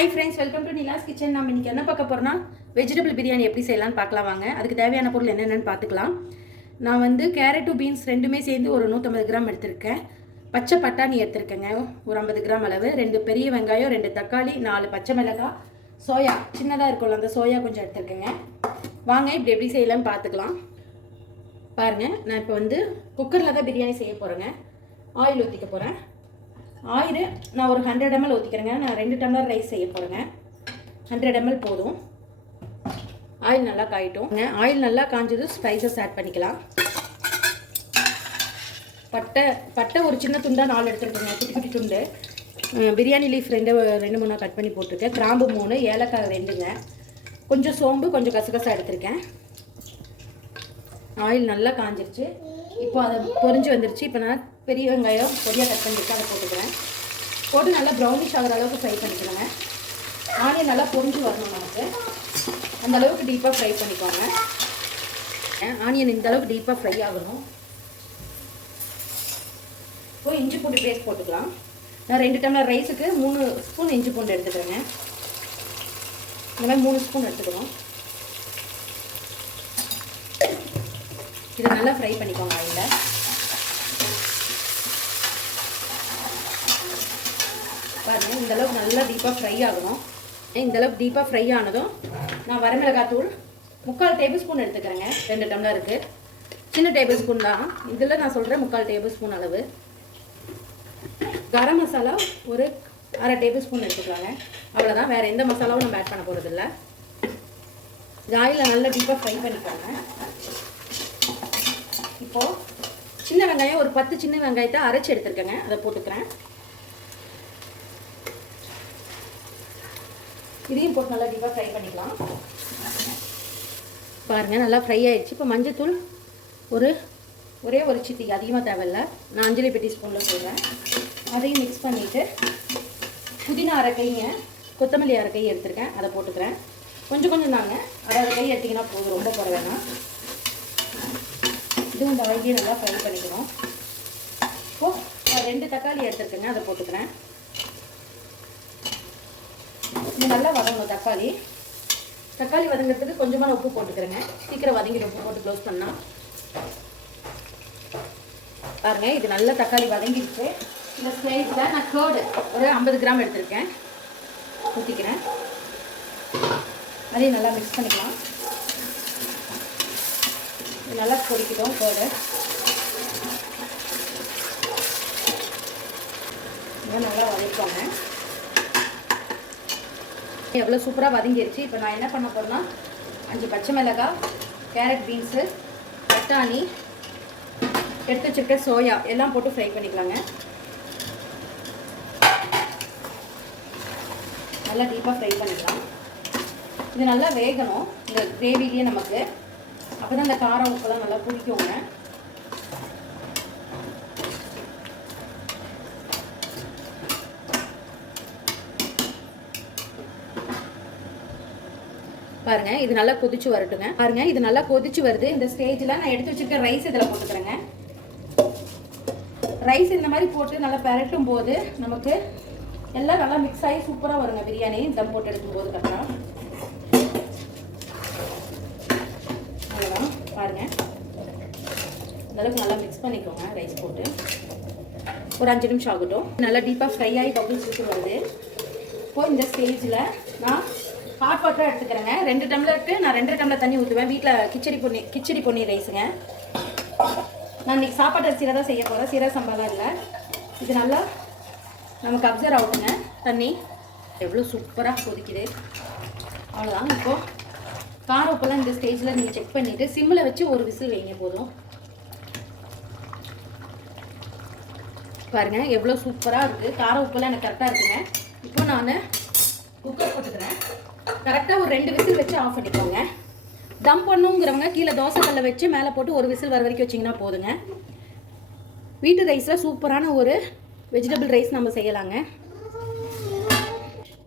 Hi friends, welcome to Nila's kitchen. நம்ம இன்றைக்கி என்ன பார்க்க போகிறோம்னா வெஜிடபிள் பிரியாணி எப்படி செய்யலாம்னு பார்க்கலாம் வாங்க. அதுக்கு தேவையான பொருள் என்னென்னு பார்த்துக்கலாம். நான் வந்து கேரட்டு பீன்ஸ் ரெண்டுமே சேர்ந்து ஒரு 150 கிராம் எடுத்திருக்கேன். பச்சை பட்டாணி எடுத்திருக்கேங்க ஒரு 50 கிராம் அளவு, 2 பெரிய வெங்காயம், 2 தக்காளி, 4 பச்சை மிளகாய், சோயா சின்னதாக இருக்கும்ல அந்த சோயா கொஞ்சம் எடுத்திருக்கேங்க. வாங்க இப்படி எப்படி செய்யலாம்னு பார்த்துக்கலாம். பாருங்கள், நான் இப்போ வந்து குக்கரில் தான் பிரியாணி செய்ய போகிறேங்க. ஆயில் ஊற்றிக்க போகிறேன். ஆயில் நான் ஒரு 100 ml ஊற்றிக்கிறேங்க. நான் 2 டம்ளர் ரைஸ் செய்ய போகிறேங்க. 100 ml போதும். ஆயில் நல்லா காயிட்டும். ஆயில் நல்லா காஞ்சதும் ஸ்பைசஸ் ஆட் பண்ணிக்கலாம். பட்டை ஒரு சின்ன துண்டாக 4 எடுத்துருக்கேங்க, குட்டி குட்டி துண்டு. பிரியாணி லீஃப் 2-3 கட் பண்ணி போட்டிருக்கேன். கிராம்பு 3, ஏலக்காய் 2ங்க. கொஞ்சம் சோம்பு, கொஞ்சம் கசகசா எடுத்திருக்கேன். ஆயில் நல்லா காஞ்சிருச்சு. இப்போ அதை பொரிஞ்சு வந்துருச்சு. இப்போ நான் பெரிய வெங்காயம் பொடியாக கட் பண்ணிட்டு அதை போட்டுக்கிறேன். போட்டு நல்லா ப்ரௌனிஷ் ஆகிற அளவுக்கு ஃப்ரை பண்ணிக்கிறேங்க. ஆனியன் நல்லா பொரிஞ்சு வரணும் நமக்கு. அந்த அளவுக்கு டீப்பாக ஃப்ரை பண்ணிக்கோங்க. ஆனியன் இந்த அளவுக்கு டீப்பாக ஃப்ரை ஆகணும். இப்போ இஞ்சி பூண்டு பேஸ்ட் போட்டுக்கலாம். நான் 2 டம்ளர் ரைஸுக்கு 3 ஸ்பூன் இஞ்சி பூண்டு எடுத்துக்கிறேங்க. இந்த மாதிரி 3 ஸ்பூன் எடுத்துக்கணும். இது நல்லா ஃப்ரை பண்ணிக்கோங்க ஆயிலில். பாருங்கள், இந்தளவுக்கு நல்லா டீப்பாக ஃப்ரை ஆகணும். இந்தளவுக்கு டீப்பாக ஃப்ரை ஆனதும் நான் வரமிளகாத்தூள் 3/4 டேபிள் ஸ்பூன் எடுத்துக்கிறேங்க. 2 டம்ளருக்கு சின்ன டேபிள் ஸ்பூன் தான். இதில் நான் சொல்கிறேன் 3/4 டேபிள் ஸ்பூன் அளவு. கரம் மசாலா ஒரு 1/2 டேபிள் ஸ்பூன் எடுத்துக்கலாங்க. அவ்வளோதான், வேறு எந்த மசாலாவும் நம்ம ஆட் பண்ண போகிறதில்ல. ஆயிலில் நல்லா டீப்பாக ஃப்ரை பண்ணிக்கோங்க. இப்போது சின்ன வெங்காயம் ஒரு 10 சின்ன வெங்காயத்தை அரைச்சி எடுத்துருக்கேங்க, அதை போட்டுக்கிறேன். இதையும் போட்டு நல்லா டீப்பாக ஃப்ரை பண்ணிக்கலாம். பாருங்கள், நல்லா ஃப்ரை ஆகிடுச்சு. இப்போ மஞ்சத்தூள் ஒரே ஒரு சிட்டிக்கு, அதிகமாக தேவையில்லை. நான் 5 பெட்டி ஸ்பூனில் போடுறேன். அதையும் மிக்ஸ் பண்ணிவிட்டு புதினா 1/2 கைங்க, கொத்தமல்லி 1/2 கை எடுத்துருக்கேன், அதை போட்டுக்கிறேன். கொஞ்சம் தாங்க, 1/2 கை எடுத்திங்கன்னா போதும், ரொம்ப போட வேணாம். இதுவும் இந்த வகையை நல்லா ஃப்ரை பண்ணிக்கணும். இப்போது நான் 2 தக்காளி எடுத்துருக்கேங்க, அதை போட்டுக்கிறேன். இது நல்லா வதங்கணும். தக்காளி வதங்கிறதுக்கு கொஞ்சமான உப்பு போட்டுக்கிறேங்க. சீக்கிரம் வதங்கிடும் உப்பு போட்டு க்ளோஸ் பண்ணால். பாருங்கள், இது நல்லா தக்காளி வதங்கிடுச்சு. இந்த ஸ்லைஸில் நான் கேர்டு ஒரு 50 கிராம் எடுத்திருக்கேன், ஊற்றிக்கிறேன். அதையும் நல்லா மிக்ஸ் பண்ணிக்கலாம். இது நல்லா பொரிக்கிட்டோம். கேர்டு நல்லா வதக்கிக்கோங்க. எவ்வளோ சூப்பராக வதங்கிடுச்சு. இப்போ நான் என்ன பண்ண போகிறேன்னா 5 பச்சை மிளகாய், கேரட், பீன்ஸு, பட்டாணி, எடுத்து வச்சுருக்க சோயா எல்லாம் போட்டு ஃப்ரை பண்ணிக்கலாங்க. நல்லா டீப்பாக ஃப்ரை பண்ணிக்கலாம். இது நல்லா வேகணும் இந்த கிரேவிலேயே நமக்கு. அப்போ தான் இந்த காரம் உப்பெல்லாம் நல்லா பிடிக்குங்க. பாருங்க, இது நல்லா கொதிச்சு வரட்டுங்க. பாருங்க, இது நல்லா கொதிச்சு வருது. இந்த ஸ்டேஜில் நான் எடுத்து வச்சிருக்க ரைஸ் இதில் போட்டுக்கிறேங்க. ரைஸ் இந்த மாதிரி போட்டு நல்லா பெரட்டும் போது நமக்கு எல்லாம் நல்லா மிக்ஸ் ஆகி சூப்பராக வருங்க பிரியாணி. தம் போட்டு எடுக்கும் போது கரெக்டாக. அவ்வளோதான், பாருங்க, இந்தளவுக்கு நல்லா மிக்ஸ் பண்ணிக்கோங்க. ரைஸ் போட்டு ஒரு 5 நிமிஷம் ஆகட்டும். நல்லா டீப்பாக ஃப்ரை ஆகி பபிள்ஸ் விட்டு வருது. இப்போது இந்த ஸ்டேஜில் நான் ஹாட் வாட்டர் எடுத்துக்கிறேங்க. 2 டம்ளருக்கு நான் 2 டம்ளர் தண்ணி ஊற்றுவேன். வீட்டில் கிச்சடி பொன்னி ரைஸுங்க. நான் இன்றைக்கி சாப்பாட்டு அரிசியில் தான் செய்ய போகிறேன், சீரக சம்பாலாம் இல்லை. இது நல்லா நமக்கு அப்சர்வ் ஆகுங்க தண்ணி. எவ்வளோ சூப்பராக கொதிக்குது. அவ்வளோதான். இப்போது கார உப்பெல்லாம் இந்த ஸ்டேஜில் நீங்கள் செக் பண்ணிவிட்டு சிம்மில் வச்சு ஒரு விசில் வைங்க போதும். பாருங்கள், எவ்வளோ சூப்பராக இருக்குது. கார உப்பெல்லாம் எனக்கு கரெக்டாக இருக்குங்க. இப்போ நான் குக்கர் போட்டுக்கிறேன். கரெக்டாக ஒரு 2 விசில் வச்சு ஆஃப் பண்ணிக்கோங்க. தம் பண்ணுங்கிறவங்க கீழே தோசைக்கல்லை வச்சு மேலே போட்டு ஒரு விசில் வர வரைக்கும் வச்சிங்கன்னா போதுங்க. வீட்டு ரைஸில் சூப்பரான ஒரு வெஜிடபிள் ரைஸ் நம்ம செய்யலாங்க.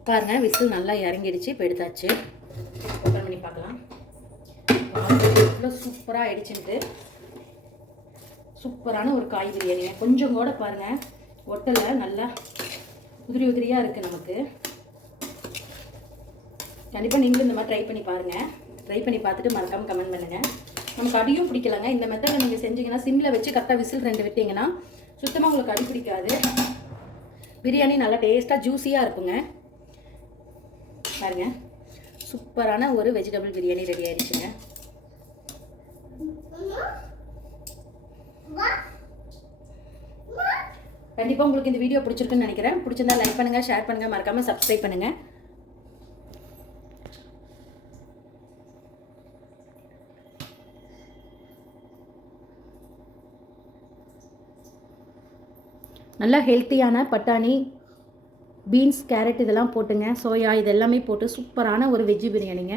பாருங்கள், விசில் நல்லா இறங்கிடுச்சு. இப்போ எடுத்தாச்சு. ஓப்பன் பண்ணி பார்க்கலாம். எவ்வளோ சூப்பராக ஆயிடுச்சுன்ட்டு. சூப்பரான ஒரு காய் பிரியாணி. கொஞ்சம் கூட பாருங்கள் ஒட்டலை, நல்லா உதிரி உதிரியாக இருக்குது நமக்கு. கண்டிப்பாக நீங்களும் இந்த மாதிரி ட்ரை பண்ணி பாருங்கள். ட்ரை பண்ணி பார்த்துட்டு மறக்காமல் கமெண்ட் பண்ணுங்கள். நமக்கு அடியும் பிடிக்கலங்க. இந்த மெத்தடில் நீங்கள் செஞ்சீங்கன்னா சிம்மில் வச்சு கரெக்டாக விசில் 2 விட்டிங்கன்னா சுத்தமாக உங்களுக்கு அடி பிடிக்காது. பிரியாணி நல்லா டேஸ்ட்டாக ஜூஸியாக இருக்குங்க. பாருங்கள், சூப்பரான ஒரு வெஜிடபிள் பிரியாணி ரெடி ஆயிடுச்சுங்க. கண்டிப்பாக உங்களுக்கு இந்த வீடியோ பிடிச்சிருக்குன்னு நினைக்கிறேன். பிடிச்சிருந்தா லைக் பண்ணுங்கள், ஷேர் பண்ணுங்கள், மறக்காமல் சப்ஸ்கிரைப் பண்ணுங்கள். நல்லா ஹெல்த்தியான பட்டாணி, பீன்ஸ், கேரட் இதெல்லாம் போட்டுங்க, சோயா இது எல்லாமே போட்டு சூப்பரான ஒரு வெஜ்ஜு பிரியாணிங்க.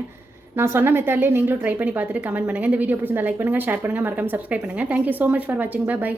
நான் சொன்ன மெத்தட்லேயே நீங்களும் ட்ரை பண்ணி பார்த்துட்டு கமெண்ட் பண்ணுங்கள். இந்த வீடியோ பிடிச்சிருந்தா லைக் பண்ணுங்கள், ஷேர் பண்ணுங்கள், மறக்காமல் சப்ஸ்கிரைப் பண்ணுங்கள். தேங்க்யூ ஸோ மச் ஃபார் வாட்சிங். பை.